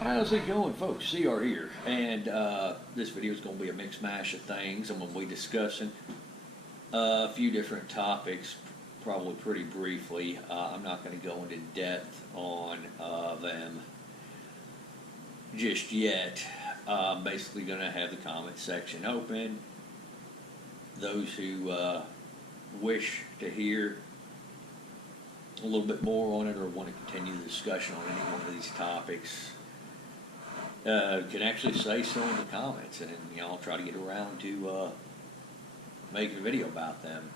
How's it going, folks? CR here, and this video is going to be a mixed mash of things. I'm going to be discussing a few different topics, probably pretty briefly. I'm not going to go into depth on them just yet. I'm basically going to have the comment section open. Those who wish to hear a little bit more on it or want to continue the discussion on any one of these topics can actually say so in the comments, and I'll try to get around to making a video about them.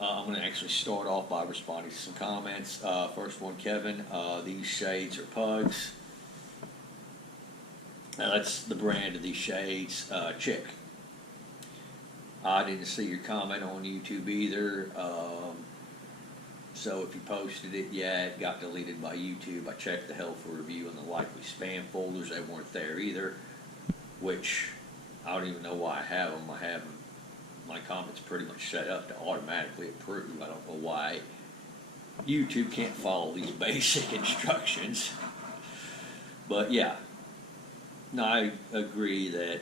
I'm going to actually start off by responding to some comments. First one, Kevin, these shades are pugs. That's the brand of these shades, Chick. I didn't see your comment on YouTube either. So if you posted it, yeah, it got deleted by YouTube. I checked the helpful review and the likely spam folders. They weren't there either, which I don't even know why I have them. I have my comments pretty much set up to automatically approve. I don't know why YouTube can't follow these basic instructions. But yeah, no, I agree that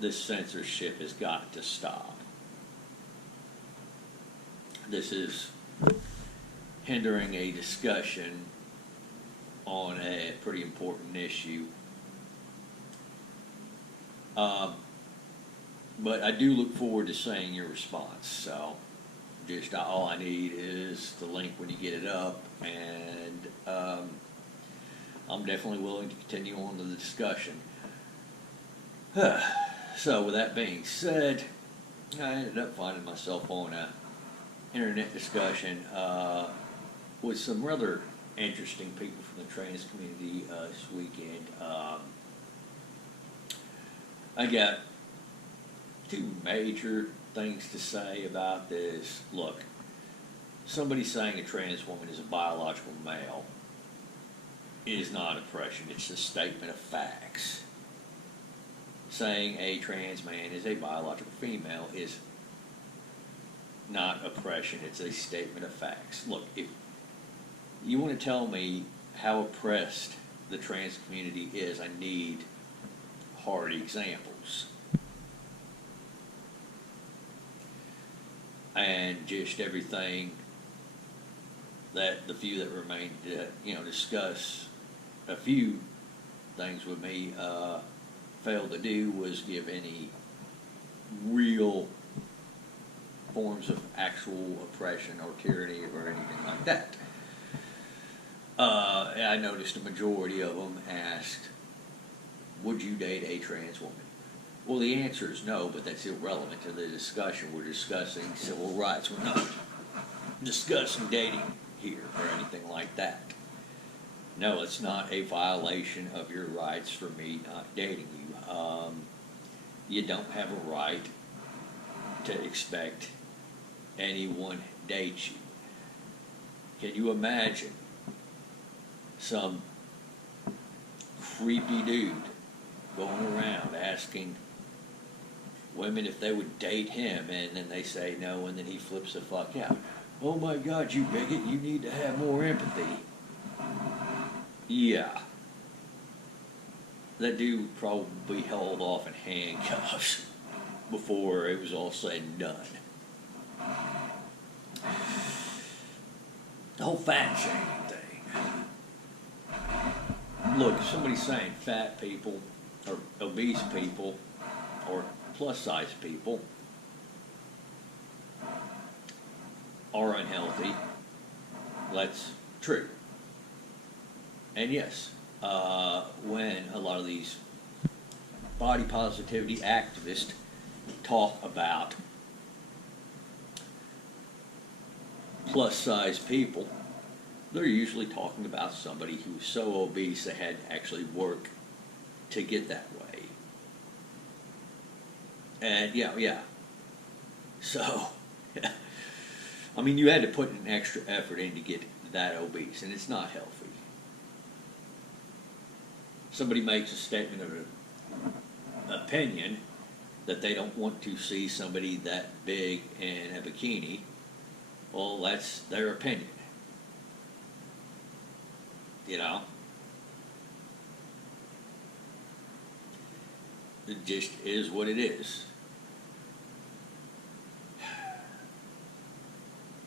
this censorship has got to stop. This is hindering a discussion on a pretty important issue. But I do look forward to seeing your response. So just all I need is the link when you get it up, and I'm definitely willing to continue on to the discussion. So with that being said, I ended up finding myself on a internet discussion with some rather interesting people from the trans community this weekend. I got two major things to say about this. Look, somebody saying a trans woman is a biological male is not oppression, it's a statement of facts. Saying a trans man is a biological female is not oppression, it's a statement of facts. Look, if you want to tell me how oppressed the trans community is, I need hard examples. And just everything that the few that remain to, discuss a few things with me, failed to do was give any real forms of actual oppression or tyranny or anything like that. I noticed a majority of them asked, would you date a trans woman? Well, the answer is no, but that's irrelevant to the discussion. We're discussing civil rights. We're not discussing dating here or anything like that. No, it's not a violation of your rights for me not dating you. You don't have a right to expect anyone date you. Can you imagine some creepy dude going around asking women if they would date him, and then they say no, and then he flips the fuck out? Oh my God, you bigot, you need to have more empathy. Yeah. That dude probably held off in handcuffs before it was all said and done. The whole fat shaming thing. Look, if somebody's saying fat people or obese people or plus size people are unhealthy, that's true. And yes, when a lot of these body positivity activists talk about plus size people, they're usually talking about somebody who's so obese they had to actually work to get that way. And yeah. So, I mean, you had to put an extra effort in to get that obese, and it's not healthy. Somebody makes a statement of an opinion that they don't want to see somebody that big in a bikini. Well, that's their opinion. It just is what it is.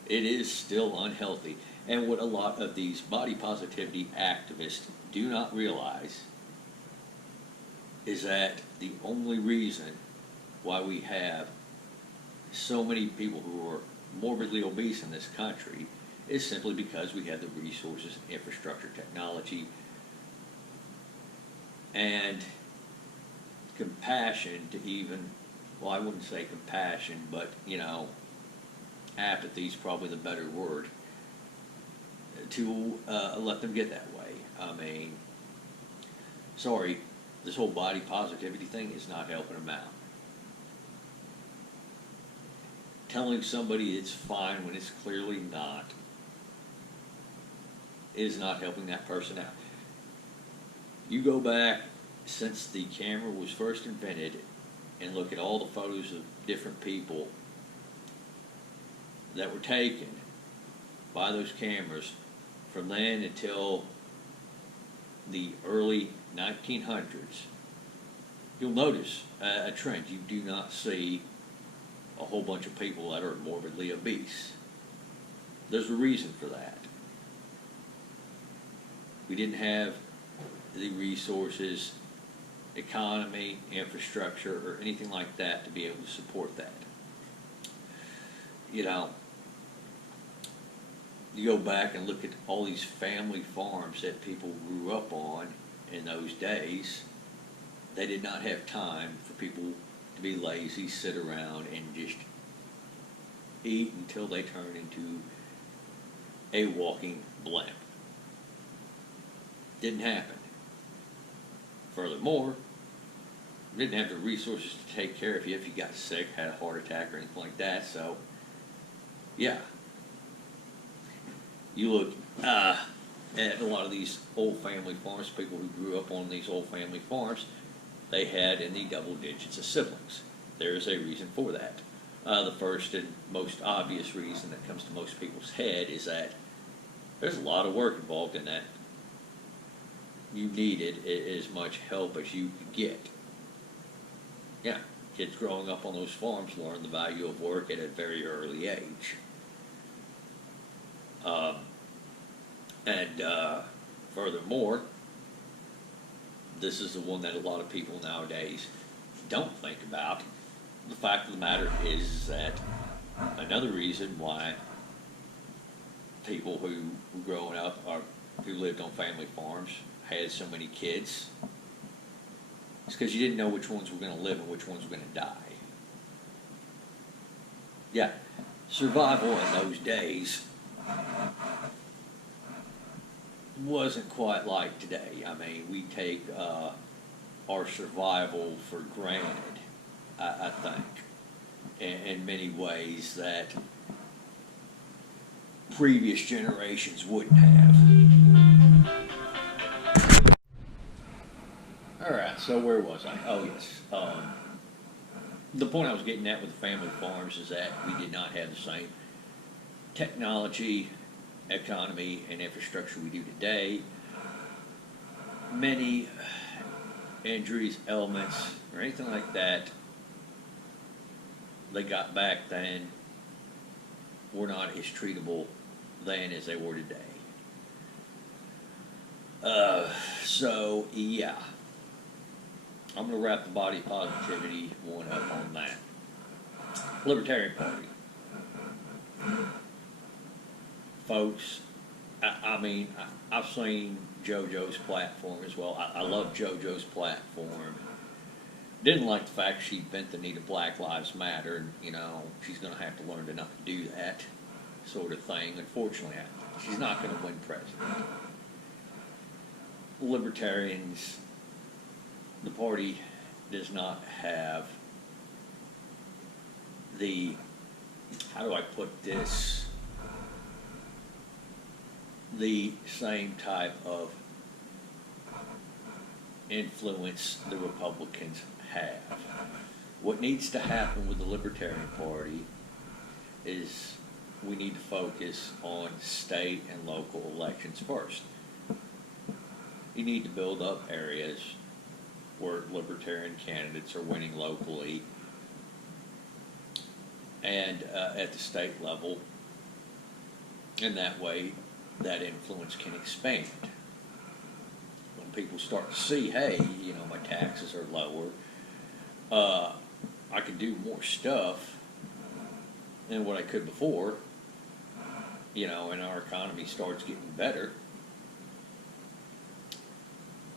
It is still unhealthy. And what a lot of these body positivity activists do not realize is that the only reason why we have so many people who are morbidly obese in this country is simply because we have the resources, infrastructure, technology, and compassion to even, well, I wouldn't say compassion, but, apathy is probably the better word, to let them get that way. I mean, sorry, this whole body positivity thing is not helping them out. Telling somebody it's fine when it's clearly not is not helping that person out. You go back since the camera was first invented and look at all the photos of different people that were taken by those cameras from then until the early 1900s, you'll notice a trend. You do not see a whole bunch of people that are morbidly obese. There's a reason for that. We didn't have the resources, economy, infrastructure, or anything like that to be able to support that. You go back and look at all these family farms that people grew up on in those days. They did not have time for people to be lazy, sit around, and just eat until they turn into a walking blimp. Didn't happen. Furthermore, didn't have the resources to take care of you if you got sick, had a heart attack, or anything like that. So, yeah. You look at a lot of these old family farms, people who grew up on these old family farms, they had in the double digits of siblings. There is a reason for that. The first and most obvious reason that comes to most people's head is that there's a lot of work involved in that. You needed as much help as you could get. Yeah, kids growing up on those farms learn the value of work at a very early age. Furthermore, this is the one that a lot of people nowadays don't think about. The fact of the matter is that another reason why people who were growing up or who lived on family farms had so many kids is because you didn't know which ones were going to live and which ones were going to die. Yeah, survival in those days wasn't quite like today. I mean, we take our survival for granted, I think, in many ways that previous generations wouldn't have. All right, so where was I? Oh, yes. The point I was getting at with the family farms is that we did not have the same technology, economy, and infrastructure we do today. Many injuries, ailments, or anything like that they got back then were not as treatable then as they were today. So, yeah. I'm going to wrap the body positivity one up on that. Libertarian Party. Folks, I've seen JoJo's platform as well. I love JoJo's platform. Didn't like the fact she bent the knee to Black Lives Matter. She's going to have to learn to not do that sort of thing. Unfortunately, she's not going to win president. Libertarians, the party does not have the, how do I put this, the same type of influence the Republicans have. What needs to happen with the Libertarian Party is we need to focus on state and local elections first. You need to build up areas where Libertarian candidates are winning locally and at the state level, and that way that influence can expand. When people start to see, hey, my taxes are lower, I can do more stuff than what I could before, and our economy starts getting better,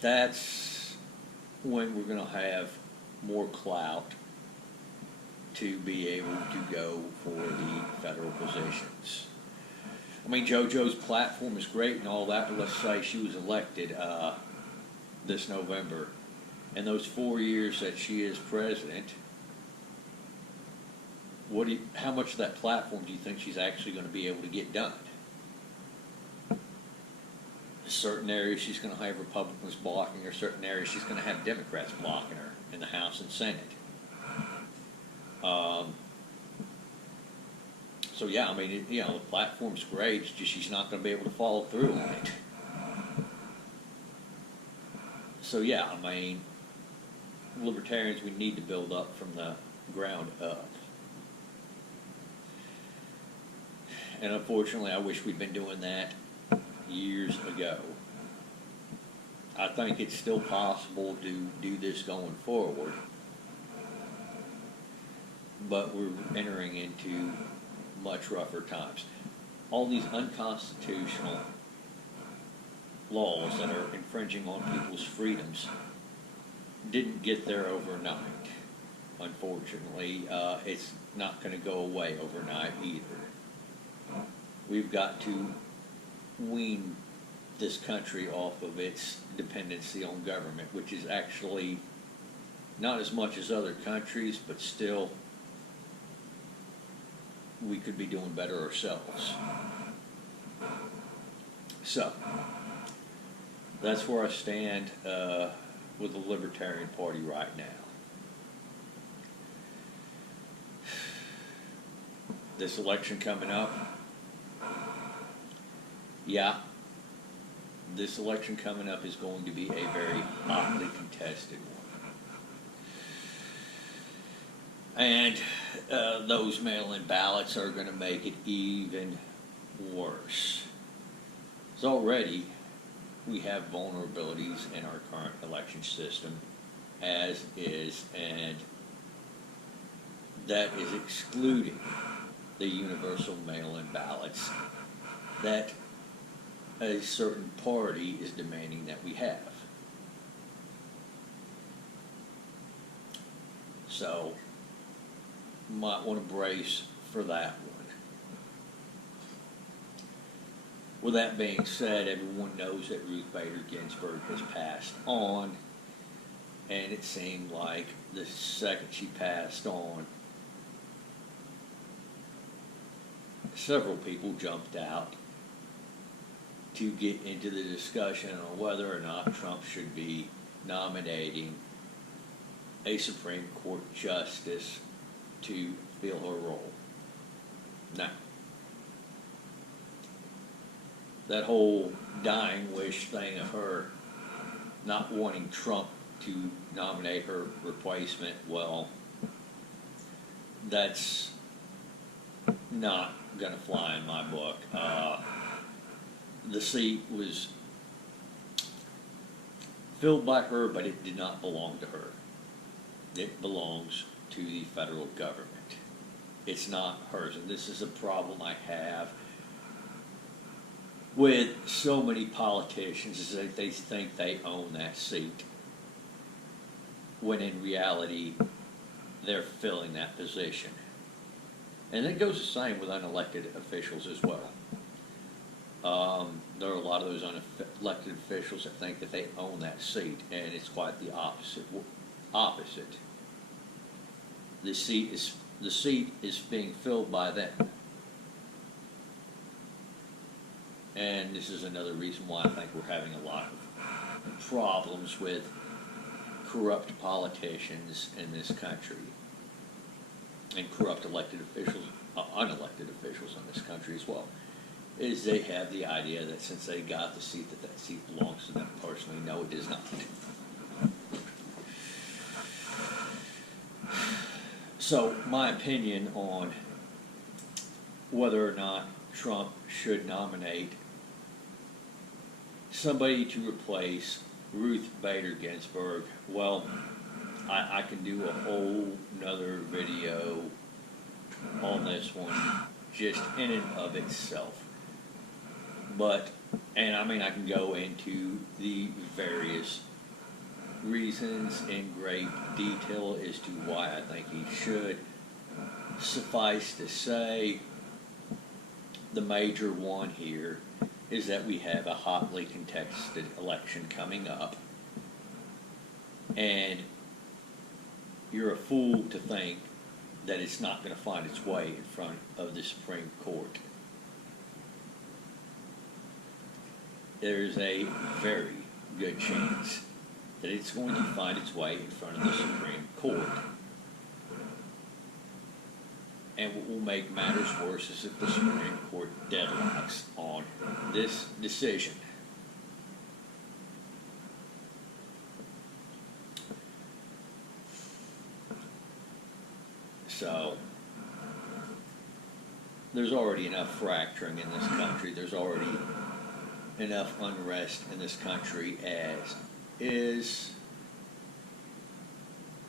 that's when we're going to have more clout to be able to go for the federal positions. I mean, JoJo's platform is great and all that, but let's say she was elected this November, and those 4 years that she is president, how much of that platform do you think she's actually going to be able to get done? Certain areas she's going to have Republicans blocking her, certain areas she's going to have Democrats blocking her in the House and Senate. So yeah, I mean, the platform's great, it's just she's not going to be able to follow through on it. So yeah, I mean, Libertarians, we need to build up from the ground up. And unfortunately, I wish we'd been doing that years ago. I think it's still possible to do this going forward, but we're entering into much rougher times. All these unconstitutional laws that are infringing on people's freedoms didn't get there overnight. Unfortunately, it's not going to go away overnight either. We've got to wean this country off of its dependency on government, which is actually not as much as other countries, but still we could be doing better ourselves. So that's where I stand with the Libertarian Party right now. This election coming up, yeah, this election coming up is going to be a very hotly contested one. And those mail-in ballots are going to make it even worse. So already we have vulnerabilities in our current election system as is, and that is excluding the universal mail-in ballots that a certain party is demanding that we have. So, might want to brace for that one. With that being said, everyone knows that Ruth Bader Ginsburg has passed on, and it seemed like the second she passed on, several people jumped out to get into the discussion on whether or not Trump should be nominating a Supreme Court justice to fill her role. Now, that whole dying wish thing of her not wanting Trump to nominate her replacement, well, that's not going to fly in my book. The seat was filled by her, but it did not belong to her. It belongs to the federal government. It's not hers, and this is a problem I have with so many politicians, is that they think they own that seat, when in reality they're filling that position. And it goes the same with unelected officials as well. There are a lot of those unelected officials that think that they own that seat, and it's quite the opposite. The seat is being filled by them. And this is another reason why I think we're having a lot of problems with corrupt politicians in this country, and corrupt elected officials, unelected officials in this country as well, is they have the idea that since they got the seat, that seat belongs to them personally. No, it does not. So my opinion on whether or not Trump should nominate somebody to replace Ruth Bader Ginsburg, well, I can do a whole nother video on this one just in and of itself. But, and I mean, I can go into the various reasons in great detail as to why I think he should. Suffice to say, the major one here is that we have a hotly contested election coming up, and you're a fool to think that it's not going to find its way in front of the Supreme Court. There's a very good chance that it's going to find its way in front of the Supreme Court. And what will make matters worse is if the Supreme Court deadlocks on this decision. So, there's already enough fracturing in this country. There's already enough unrest in this country as is.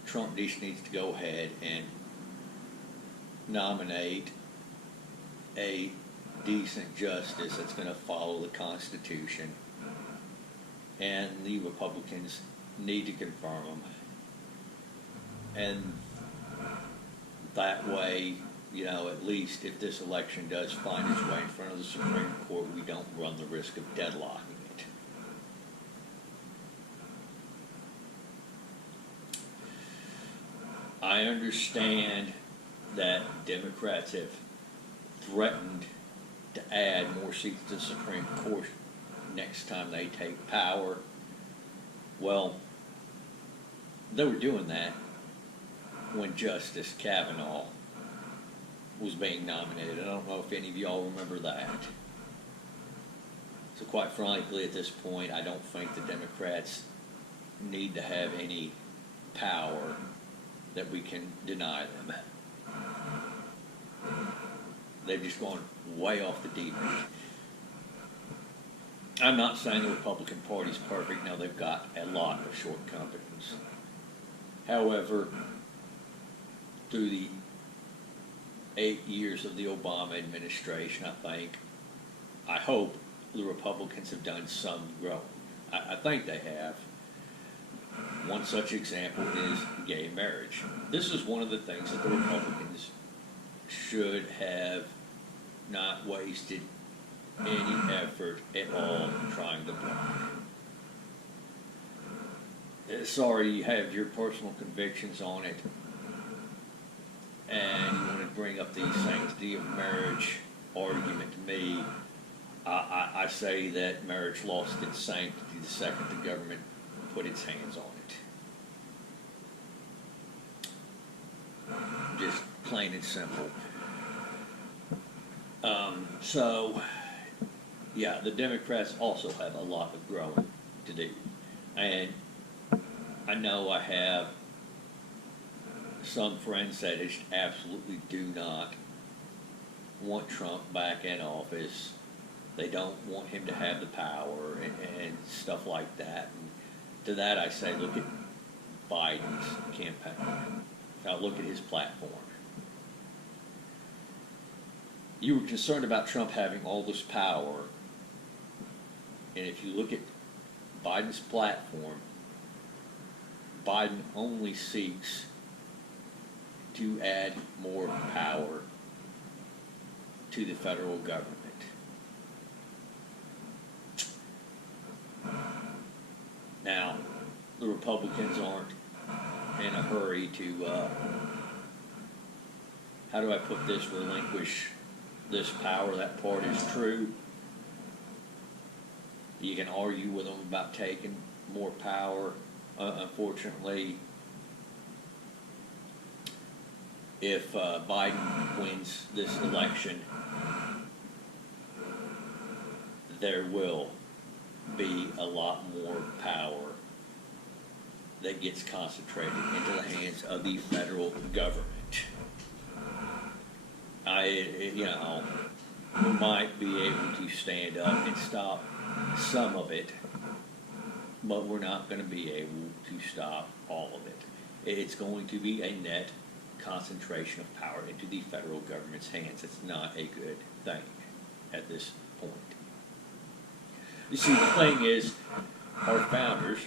Trump just needs to go ahead and nominate a decent justice that's going to follow the Constitution, and the Republicans need to confirm them. And that way, you know, at least if this election does find its way in front of the Supreme Court, we don't run the risk of deadlocking it. I understand that Democrats have threatened to add more seats to the Supreme Court next time they take power. Well, they were doing that when Justice Kavanaugh was being nominated. I don't know if any of y'all remember that. So quite frankly, at this point, I don't think the Democrats need to have any power that we can deny them. They've just gone way off the deep end. I'm not saying the Republican Party's perfect. No, they've got a lot of shortcomings. However, through the 8 years of the Obama administration, I hope the Republicans have done some growing. I think they have. One such example is gay marriage. This is one of the things that the Republicans should have not wasted any effort at all trying to block. Sorry, you have your personal convictions on it, and you want to bring up the sanctity of marriage argument to me. I say that marriage lost its sanctity the second the government put its hands on it. Just plain and simple. So, yeah, the Democrats also have a lot of growing to do. And I know I have some friends that just absolutely do not want Trump back in office. They don't want him to have the power and stuff like that. And to that I say, look at Biden's campaign. Now look at his platform. You were concerned about Trump having all this power, and if you look at Biden's platform, Biden only seeks to add more power to the federal government. Now, the Republicans aren't in a hurry to, how do I put this, relinquish this power. That part is true. You can argue with them about taking more power. Unfortunately, if Biden wins this election, there will be a lot more power that gets concentrated into the hands of the federal government. We might be able to stand up and stop some of it, but we're not going to be able to stop all of it. It's going to be a net concentration of power into the federal government's hands. It's not a good thing at this point. You see, the thing is, our founders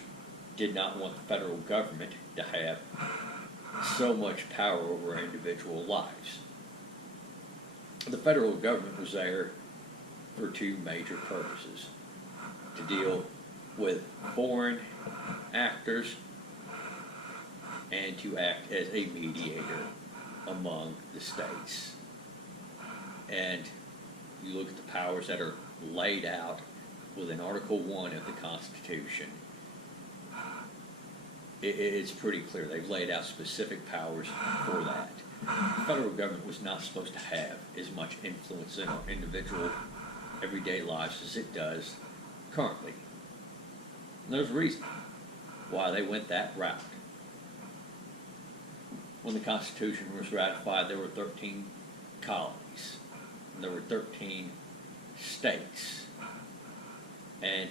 did not want the federal government to have so much power over our individual lives. The federal government was there for two major purposes: to deal with foreign actors and to act as a mediator among the states. And you look at the powers that are laid out within Article 1 of the Constitution, it's pretty clear. They've laid out specific powers for that. The federal government was not supposed to have as much influence in our individual everyday lives as it does currently. And there's a reason why they went that route. When the Constitution was ratified, there were 13 colonies, and there were 13 states. And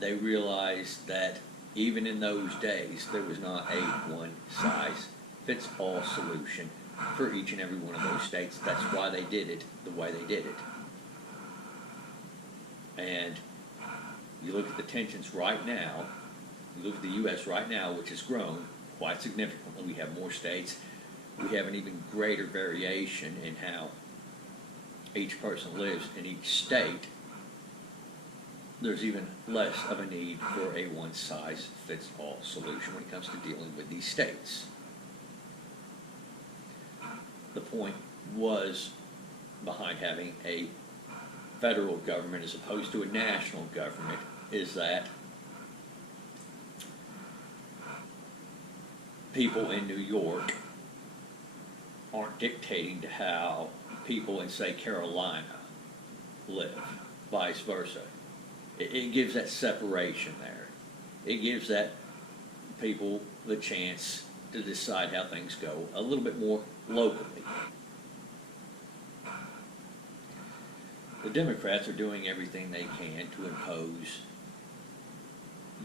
they realized that even in those days, there was not a one-size-fits-all solution for each and every one of those states. That's why they did it the way they did it. And you look at the tensions right now, you look at the U.S. right now, which has grown quite significantly. We have more states. We have an even greater variation in how each person lives in each state. There's even less of a need for a one-size-fits-all solution when it comes to dealing with these states. The point was behind having a federal government as opposed to a national government is that people in New York aren't dictating to how people in, say, Carolina live, vice versa. It gives that separation there. It gives that people the chance to decide how things go a little bit more locally. The Democrats are doing everything they can to impose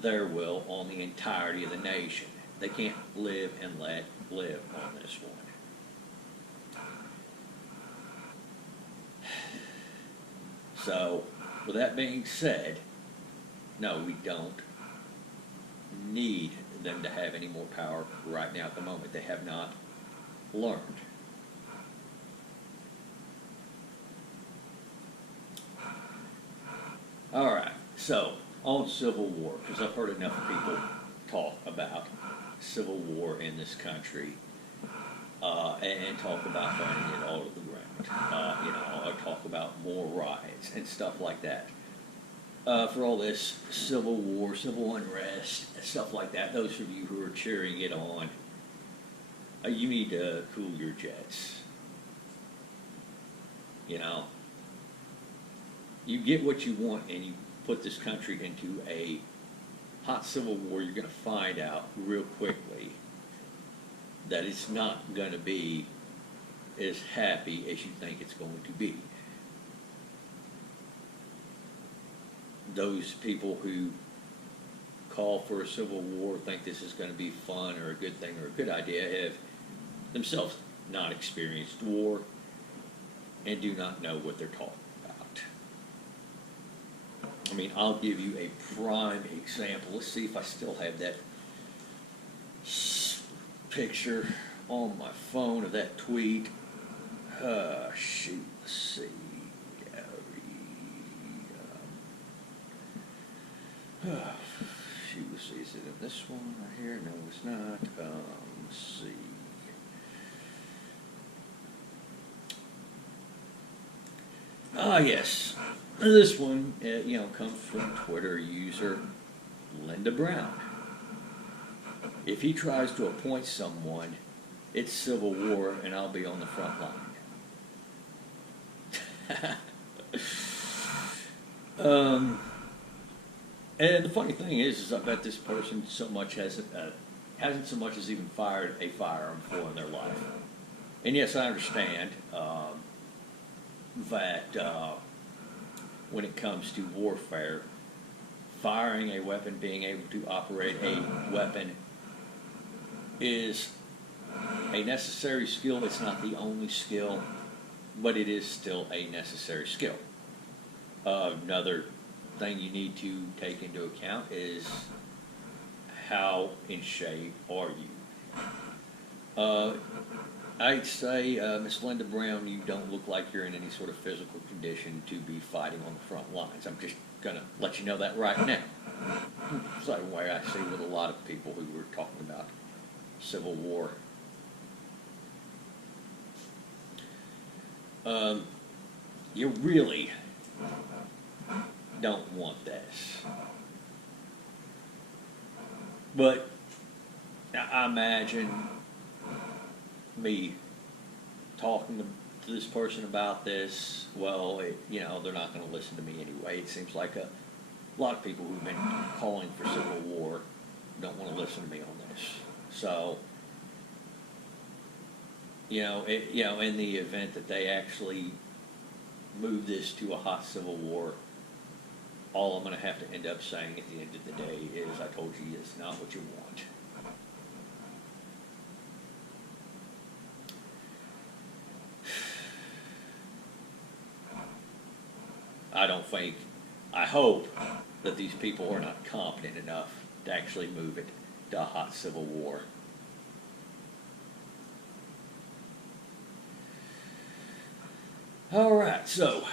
their will on the entirety of the nation. They can't live and let live on this one. So, with that being said, no, we don't need them to have any more power right now at the moment. They have not learned. All right, so on Civil War, because I've heard enough people talk about Civil War in this country and talk about burning it all to the ground, or talk about more riots and stuff like that. For all this Civil War, civil unrest, stuff like that, those of you who are cheering it on, you need to cool your jets. You get what you want and you put this country into a hot civil war, you're going to find out real quickly that it's not going to be as happy as you think it's going to be. Those people who call for a civil war think this is going to be fun or a good thing or a good idea have themselves not experienced war and do not know what they're talking about. I mean, I'll give you a prime example. Let's see if I still have that picture on my phone of that tweet. Shoot, let's see. Shoot, let's see. Is it in this one right here? No, it's not. Let's see. Yes. This one, comes from Twitter user Linda Brown. If he tries to appoint someone, it's civil war, and I'll be on the front line. And the funny thing is I bet this person hasn't so much as even fired a firearm before in their life. And yes, I understand that when it comes to warfare, firing a weapon, being able to operate a weapon is a necessary skill. It's not the only skill, but it is still a necessary skill. Another thing you need to take into account is how in shape are you? I'd say, Miss Linda Brown, you don't look like you're in any sort of physical condition to be fighting on the front lines. I'm just going to let you know that right now. Same way I see with a lot of people who were talking about Civil War. You really don't want this. But I imagine me talking to this person about this, well, they're not going to listen to me anyway. It seems like a lot of people who've been calling for civil war don't want to listen to me on this. So, in the event that they actually move this to a hot civil war, all I'm going to have to end up saying at the end of the day is, I told you it's not what you want. I hope that these people are not competent enough to actually move it to a hot civil war. All right, so